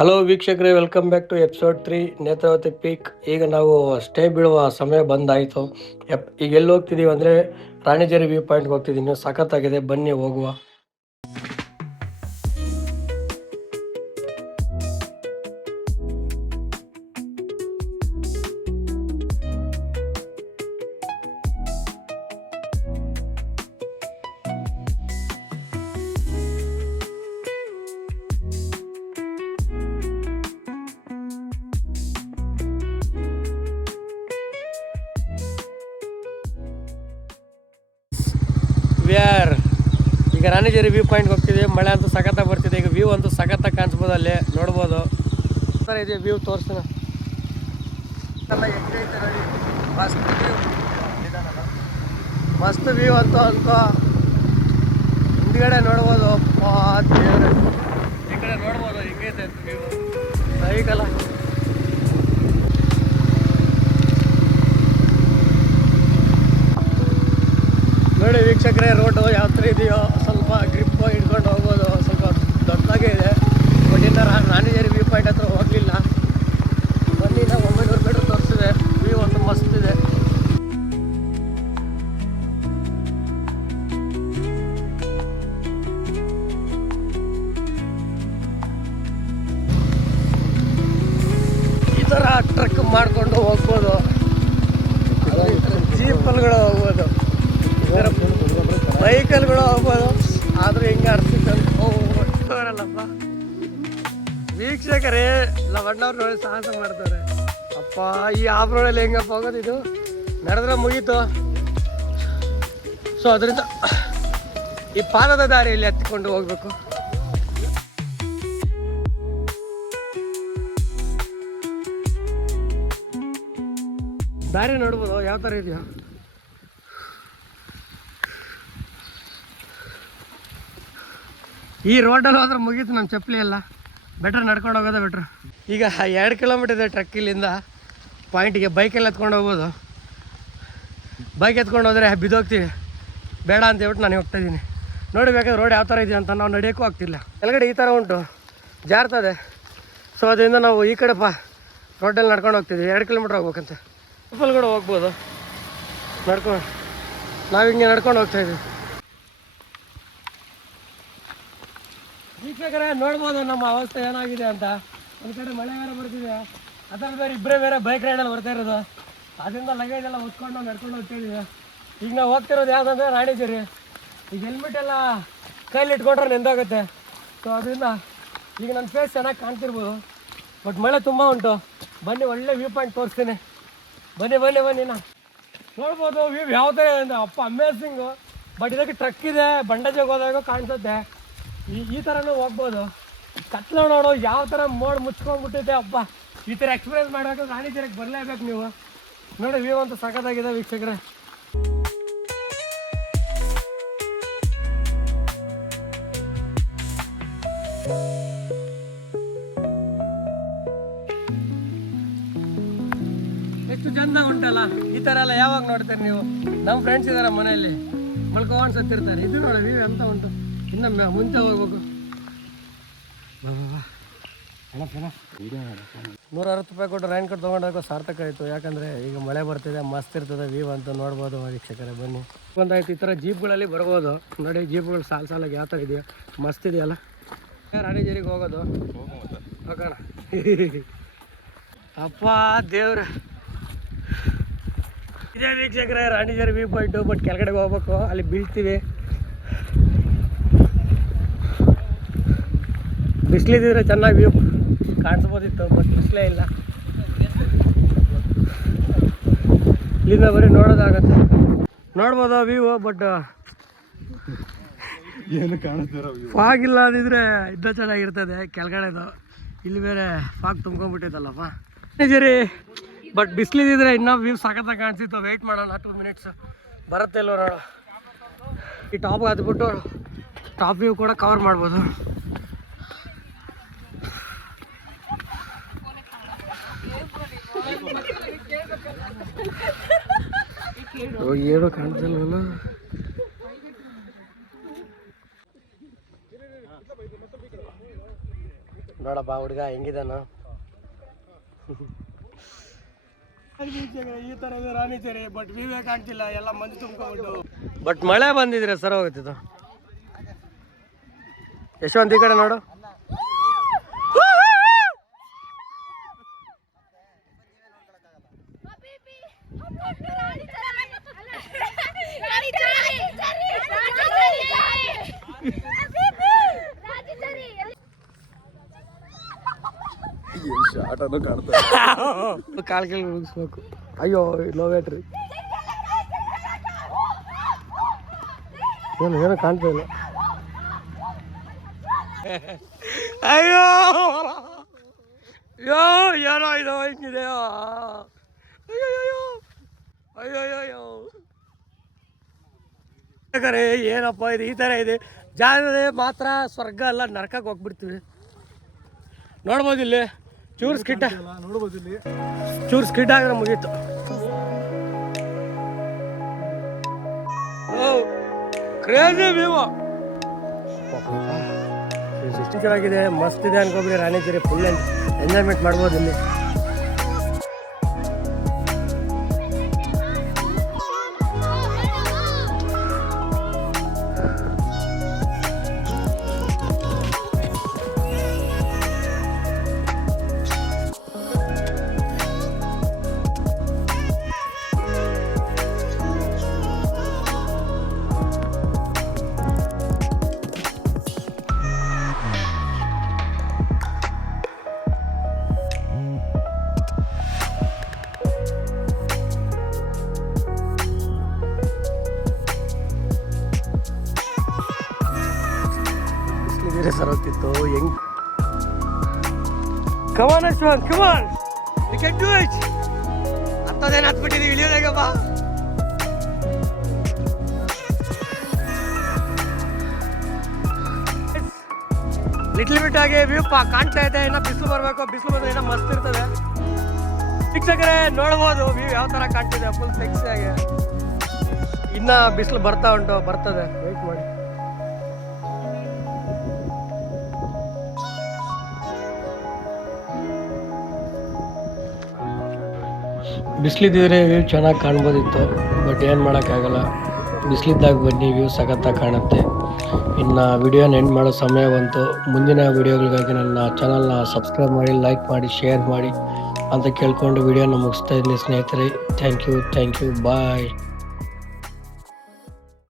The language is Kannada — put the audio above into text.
ಹಲೋ ವೀಕ್ಷಕರೇ, welcome back to episode 3 Netravati peak. ಈಗ ನಾವು ಸ್ಟೇ ಬೀಳುವ ಸಮಯ ಬಂದಾಯಿತು. ಈಗ ಎಲ್ಲಿ ಹೋಗ್ತಿದ್ದೀವಿ ಅಂದರೆ ರಾಣಿಜೇರಿ ವ್ಯೂ ಪಾಯಿಂಟ್ಗೆ ಹೋಗ್ತಿದ್ದೀನಿ. ಸಖತ್ತಾಗಿದೆ, ಬನ್ನಿ ಹೋಗುವ. ಈಗ ರಾಣಿಜೇರಿ ವ್ಯೂ ಪಾಯಿಂಟ್ಗೆ ಹೋಗ್ತಿದ್ದೀವಿ. ಮಳೆ ಅಂತೂ ಸಖತ್ತಾಗಿ ಬರ್ತಿದೆ. ಈಗ ವ್ಯೂ ಅಂತೂ ಸಖತ್ತಾಗಿ ಕಾಣಿಸ್ಬೋದು, ಅಲ್ಲಿ ನೋಡ್ಬೋದು. ಥರ ಇದೆ ವ್ಯೂ, ತೋರಿಸ್ತೀನಿ. ಮಸ್ತ್ ವ್ಯೂ ಅಂತೂ ಹಿಂದ್ಗಡೆ ನೋಡ್ಬೋದು. ದೇವ್ರೆ, ಈ ಕಡೆ ನೋಡ್ಬೋದು ಹಿಂಗೈತೆ ವ್ಯೂ. ಸೈಕಲ್ಲ ನೋಡಿ ವೀಕ್ಷಕರೇ, ರೋಡು ಯಾವ ಥರ ಇದೆಯೋ. ಸ್ವಲ್ಪ ಗ್ರಿಪ್ ಹಿಡ್ಕೊಂಡು ಹೋಗ್ಬೋದು. ಸ್ವಲ್ಪ ದೊಡ್ಡದಾಗೇ ಇದೆ. ಬಟ್ ಇನ್ನು ರಾಣಿಜೇರಿ ವ್ಯೂ ಪಾಯಿಂಟ್ ಹತ್ರ ಹೋಗಲಿಲ್ಲ. ಬನ್ನಿ, ನಾವು 900 ಮೀಟ್ರ್ ತೋರಿಸಿದೆ. ವ್ಯೂ ಒಂದು ಮಸ್ತ್ ಇದೆ. ಈ ಥರ ಟ್ರಕ್ ಮಾಡಿಕೊಂಡು ಹೋಗ್ಬೋದು. ಜೀಪಲ್ಗಳು ಹೋಗ್ಬೋದು, ಬೈಕಲ್ಗಳು ಹೋಗ್ಬೋದು. ಆದ್ರೂ ಹಿಂಗೆ ಅರ್ಸಿಲ್ಲಪ್ಪ. ವೀಕ್ಷಕರೇ, ಲವಣ್ಣವ್ರು ನೋಡಿ ಸಾಹಸ ಮಾಡ್ತಾರೆ. ಅಪ್ಪ, ಈ ಆಬ್ರೋಳಲ್ಲಿ ಹೆಂಗಪ್ಪ ಹೋಗೋದು? ಇದು ನಡೆದ್ರೆ ಮುಗೀತು. ಸೊ ಅದರಿಂದ ಈ ಪಾದದ ದಾರಿಯಲ್ಲಿ ಹತ್ತಿಕೊಂಡು ಹೋಗ್ಬೇಕು. ದಾರಿ ನೋಡ್ಬೋದು ಯಾವ ಥರ ಇದೆಯಾ. ಈ ರೋಡಲ್ಲಿ ಹೋದ್ರೆ ಮುಗೀತು ನಮ್ಮ ಚಪ್ಪಲಿ ಎಲ್ಲ. ಬೆಟ್ರ್ ನಡ್ಕೊಂಡು ಹೋಗೋದೇ ಬೆಟ್ರ್. ಈಗ 2 ಕಿಲೋಮೀಟರ್ ಇದೆ ಟ್ರಕ್ ಇಲ್ಲಿಂದ ಪಾಯಿಂಟಿಗೆ. ಬೈಕಲ್ಲಿ ಎತ್ಕೊಂಡು ಹೋಗ್ಬೋದು. ಬೈಕ್ ಎತ್ಕೊಂಡು ಹೋದರೆ ಬಿದ್ದೋಗ್ತೀವಿ, ಬೇಡ ಅಂತ ಹೇಳ್ಬಿಟ್ಟು ನಾನು ಹೋಗ್ತಾಯಿದ್ದೀನಿ. ನೋಡಿ ಬೇಕಾದ್ರೆ ರೋಡ್ ಯಾವ ಥರ ಇದೆ ಅಂತ. ನಾವು ನಡೆಯೋಕ್ಕೂ ಆಗ್ತಿಲ್ಲ. ಕೆಳಗಡೆ ಈ ಥರ ಉಂಟು, ಜಾರ್ತದೆ. ಸೊ ಅದರಿಂದ ನಾವು ಈ ಕಡೆ ರೋಡಲ್ಲಿ ನಡ್ಕೊಂಡು ಹೋಗ್ತಿದ್ವಿ. 2 ಕಿಲೋಮೀಟ್ರ್ ಹೋಗ್ಬೇಕಂತೆ. ಕೂಡ ಹೋಗ್ಬೋದು ನಡ್ಕೊಂಡು. ನಾವು ಹಿಂಗೆ ನಡ್ಕೊಂಡು ಹೋಗ್ತಾಯಿದ್ವಿ. ವೀಕ್ಷಕರೇ, ನೋಡ್ಬೋದು ನಮ್ಮ ಅವಸ್ಥೆ ಏನಾಗಿದೆ ಅಂತ. ಒಂದು ಕಡೆ ಮಳೆ ಬೇರೆ ಬರ್ತಿದೆ, ಅದರಲ್ಲಿ ಬೇರೆ ಇಬ್ಬರೇ ಬೇರೆ ಬೈಕ್ ರೈಡಲ್ಲಿ ಬರ್ತಾ ಇರೋದು. ಅದರಿಂದ ಲಗೇಜ್ ಎಲ್ಲ ಹೊತ್ಕೊಂಡು ನಾವು ನಡ್ಕೊಂಡು ಹೋಗ್ತಿದ್ದೀವಿ. ಈಗ ನಾವು ಹೋಗ್ತಿರೋದು ಯಾವುದಂದ್ರೆ ರಾಣಿಜೇರಿ. ಈಗ ಹೆಲ್ಮೆಟ್ ಎಲ್ಲ ಕೈಲಿ ಇಟ್ಕೊಂಡ್ರೆ ನೆಂದೋಗುತ್ತೆ. ಸೊ ಅದರಿಂದ ಈಗ ನನ್ನ ಫೇಸ್ ಚೆನ್ನಾಗಿ ಕಾಣ್ತಿರ್ಬೋದು. ಬಟ್ ಮಳೆ ತುಂಬ ಉಂಟು. ಬನ್ನಿ, ಒಳ್ಳೆ ವ್ಯೂ ಪಾಯಿಂಟ್ ತೋರಿಸ್ತೀನಿ. ಬನ್ನಿ ಬನ್ನಿ ಬನ್ನಿ. ನಾ ನೋಡ್ಬೋದು ವ್ಯೂ ಯಾವ ಥರ ಇದೆ. ಅಪ್ಪ, ಅಮೇಸಿಂಗು. ಬಟ್ ಇದಕ್ಕೆ ಟ್ರಕ್ ಇದೆ, ಬಂಡೇಜಿಗೆ ಹೋದಾಗ ಕಾಣಿಸುತ್ತೆ. ಈ ಥರನೂ ಹೋಗ್ಬೋದು. ಕತ್ಲ ನೋಡು ಯಾವ ಥರ ಮೋಡ್ ಮುಚ್ಕೊಂಡ್ಬಿಟ್ಟಿದೆ. ಅಪ್ಪ, ಈ ಥರ ಎಕ್ಸ್ಪೀರಿಯನ್ಸ್ ಮಾಡಬೇಕು ರಾಣಿಜೇರಿಗೆ ಬರಲೇಬೇಕು ನೀವು. ನೋಡಿ ವ್ಯೂ ಅಂತೂ ಸಖತ್ತಾಗಿದೆ ವೀಕ್ಷಕರೇ. ಎಷ್ಟು ಚಂದ ಉಂಟಲ್ಲ. ಈ ಥರ ಎಲ್ಲ ಯಾವಾಗ ನೋಡ್ತೀರಿ ನೀವು? ನಮ್ಮ ಫ್ರೆಂಡ್ಸ್ ಇದ್ದಾರೆ ಮನೆಯಲ್ಲಿ, ಮಲ್ಕೊಂಡು ಸತ್ತಿರ್ತಾರೆ. ಇದು ನೋಡಿ ವ್ಯೂ ಅಂತ ಉಂಟು. ಇನ್ನು ಮುಂಚೆ ಹೋಗ್ಬೇಕು. 160 ರೂಪಾಯಿ ಕೊಟ್ಟು ರೈನ್ ಕೋಟ್ ತೊಗೊಂಡಾಗ ಸಾರ್ಥಕ ಆಯಿತು. ಯಾಕಂದರೆ ಈಗ ಮಳೆ ಬರ್ತಿದೆ, ಮಸ್ತ್ ಇರ್ತದೆ ವ್ಯೂ ಅಂತ ನೋಡ್ಬೋದು ವೀಕ್ಷಕರೇ. ಬನ್ನಿ, ಒಂದಾಯ್ತು. ಈ ಥರ ಜೀಪ್ಗಳಲ್ಲಿ ಬರ್ಬೋದು. ನೋಡಿ ಜೀಪ್ಗಳು ಸಾಲಾಗಿ ಯಾವ ಥರ ಇದೆಯಾ, ಮಸ್ತ್ ಇದೆಯಲ್ಲ. ರಾಣಿಜೇರಿಗೆ ಹೋಗೋದು ಹೋಗೋಣ. ಅಪ್ಪ ದೇವ್ರ, ಇದೇ ವೀಕ್ಷಕರೇ ರಾಣಿಜೇರಿ ವ್ಯೂ ಪಾಯಿಂಟು. ಬಟ್ ಕೆಳಗಡೆಗೆ ಹೋಗ್ಬೇಕು, ಅಲ್ಲಿ ಬೀಳ್ತೀವಿ. ಬಿಸಿಲಿದ್ದರೆ ಚೆನ್ನಾಗಿ ವ್ಯೂ ಕಾಣಿಸ್ಬೋದಿತ್ತು, ಬಟ್ ಬಿಸಿಲೇ ಇಲ್ಲ. ಇಲ್ಲಿಂದ ಬರೀ ನೋಡೋದಾಗತ್ತೆ. ನೋಡ್ಬೋದು ವ್ಯೂ, ಬಟ್ ಏನು ಕಾಣಿಸ್ತಾರ ಫಾಗ್ ಇಲ್ಲ ಅಂದಿದ್ರೆ ಇನ್ನೂ ಚೆನ್ನಾಗಿರ್ತದೆ ಕೆಳಗಡೆದು. ಇಲ್ಲಿ ಬೇರೆ ಫಾಗ್ ತುಂಬ್ಕೊಂಡ್ಬಿಟ್ಟಿತ್ತಲ್ಲಪ್ಪ ರಾಣಿಜೇರಿ. ಬಟ್ ಬಿಸಿಲಿದ್ದರೆ ಇನ್ನೂ ವ್ಯೂ ಸಖತ್ತಾಗಿ ಕಾಣಿಸ್ತಿತ್ತು. ವೆಯ್ಟ್ ಮಾಡೋಣ 2 ಮಿನಿಟ್ಸ್, ಬರುತ್ತೆ ಇಲ್ಲೋ ನೋಡು. ಈ ಟಾಪ್ಗೆ ಹತ್ಬಿಟ್ಟು ಟಾಪ್ ವ್ಯೂ ಕೂಡ ಕವರ್ ಮಾಡ್ಬೋದು. ಏನು ಕಾಣ್ತಿಲ್ವಲ್ಲ. ನೋಡ ನೋಡಪ್ಪ ಹುಡುಗ ಹೆಂಗಿದಾನು. ಈ ತರ ಇದೆ ರಾಣಿಚೇರಿ, ಬಟ್ ವಿವೇಕ್ ಆಗ್ತಿಲ್ಲ, ಎಲ್ಲ ಮಂಜು ತುಂಬ್ಕೊಂಡು. ಬಟ್ ಮಳೆ ಬಂದಿದ್ರೆ ಸರ್ ಹೋಗುತ್ತಿದ್ದು. ಯಶವಂತ್ ಈ ಕಡೆ ನೋಡು. ಕಾಲ್ ಕೆಳಗೆ ಮುಗಿಸ್ಬೇಕು. ಅಯ್ಯೋ ಲೋವೇಟ್ರಿ ಏನೋ ಕಾಣ್ತಾ ಇಲ್ಲ. ಅಯ್ಯೋ ಅಯ್ಯೋ ಏನೋ ಇದು ಹಿಂಗಿದೆಯೋ. ಅಯ್ಯೋ ಅಯ್ಯೋ ಅಯ್ಯೋ ಏನಪ್ಪ ಇದು ಈ ಥರ ಇದೆ. ಜಾಗದಲ್ಲಿ ಮಾತ್ರ ಸ್ವರ್ಗ ಅಲ್ಲ, ನರಕಕ್ಕೆ ಹೋಗ್ಬಿಡ್ತೀವಿ. ನೋಡ್ಬೋದು ಇಲ್ಲಿ ಚೂರು ಸ್ಕಿಡ್, ನೋಡ್ಬೋದು ಇಲ್ಲಿ ಚೂರು ಸ್ಕಿಡ್ ಆಗಿದ್ರೆ ಮುಗೀತು. ಕ್ರೇಜಿ ವ್ಯೂ ಎಷ್ಟು ಚೆನ್ನಾಗಿದೆ, ಮಸ್ತ್ ಇದೆ ಅನ್ಕೋಬಿಡಿ. ರಾಣಿಚೇರಿ ಫುಲ್ ಎಂಜಾಯ್ಮೆಂಟ್ ಮಾಡ್ಬೋದು ಇಲ್ಲಿ. ಸರ್ ಹೋಗ್ತಿತ್ತು ಹೆಂಗ್. Come on Yashwanth come on, you can do it. ಹತ್ತದೇನು ಹತ್ಬಿಟ್ಟಿದ್ದೀವಿ ಇಳಿಯೋದಾಗಪ್ಪ. ಲಿಟ್ಲ್ ಬಿಟ್ ಆಗಿ ವ್ಯೂ ಕಾಣ್ತಾ ಇದೆ. ಇನ್ನು ಬಿಸಿಲು ಬರಬೇಕು, ಬಿಸಿಲು ಬಂದ್ರೆ ಇನ್ನೂ ಮಸ್ತ್ ಇರ್ತದೆ. ವೀಕ್ಷಕರೇ ನೋಡ್ಬೋದು ವ್ಯೂ ಯಾವ ಥರ ಕಾಣ್ತಿದೆ, ಫುಲ್ ಸೆಕ್ಸಿ ಆಗಿ. ಇನ್ನು ಬಿಸಿಲು ಬರ್ತಾ ಉಂಟು, ಬರ್ತದೆ, ವೆಯ್ಟ್ ಮಾಡಿ. ಬಿಸಿಲಿದ್ದಿದ್ರೆ ವ್ಯೂ ಚೆನ್ನಾಗಿ ಕಾಣ್ಬೋದಿತ್ತು, ಬಟ್ ಏನು ಮಾಡೋಕ್ಕಾಗಲ್ಲ. ಬಿಸಿಲಿದ್ದಾಗ ಬನ್ನಿ, ವ್ಯೂ ಸಖತ್ತಾಗಿ ಕಾಣುತ್ತೆ. ಇನ್ನು ವಿಡಿಯೋನ ಎಂಡ್ ಮಾಡೋ ಸಮಯ ಬಂತು. ಮುಂದಿನ ವಿಡಿಯೋಗಳಿಗಾಗಿ ನನ್ನ ಚಾನಲ್ನ ಸಬ್ಸ್ಕ್ರೈಬ್ ಮಾಡಿ, ಲೈಕ್ ಮಾಡಿ, ಶೇರ್ ಮಾಡಿ ಅಂತ ಕೇಳ್ಕೊಂಡು ವಿಡಿಯೋನ ಮುಗಿಸ್ತಾ ಇದ್ದೀನಿ ಸ್ನೇಹಿತರೆ. Thank you, bye.